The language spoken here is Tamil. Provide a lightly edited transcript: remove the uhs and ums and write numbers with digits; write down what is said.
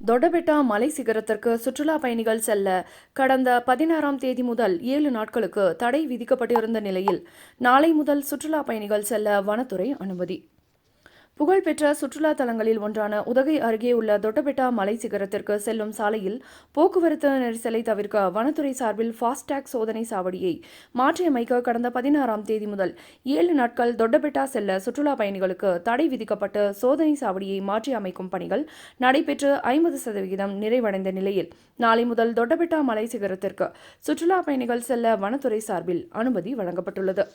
தொட்டபெட்டா மலை சிகரத்திற்கு சுற்றுலா பயணிகள் செல்ல கடந்த 16ஆம் தேதி முதல் 7 நாட்களுக்கு தடை விதிக்கப்பட்டிருந்த நிலையில் நாளை முதல் சுற்றுலா பயணிகள் செல்ல வனத்துறை அனுமதி. புகழ்பெற்ற சுற்றுலா தலங்களில் ஒன்றான உதகை அருகே உள்ள தொட்டபெட்டா மலை சிகரத்திற்கு செல்லும் சாலையில் போக்குவரத்து நெரிசலை தவிர்க்க வனத்துறை சார்பில் ஃபாஸ்டாக் சோதனை சாவடியை மாற்றியமைக்க கடந்த 16ஆம் தேதி முதல் 7 நாட்கள் தொட்டபெட்டா செல்ல சுற்றுலா பயணிகளுக்கு தடை விதிக்கப்பட்டு சோதனை சாவடியை மாற்றி அமைக்கும் பணிகள் நடைபெற்று 50% நிறைவடைந்த நிலையில் நாளை முதல் தொட்டபெட்டா மலை சிகரத்திற்கு சுற்றுலா பயணிகள் செல்ல வனத்துறை சார்பில் அனுமதி வழங்கப்பட்டுள்ளது.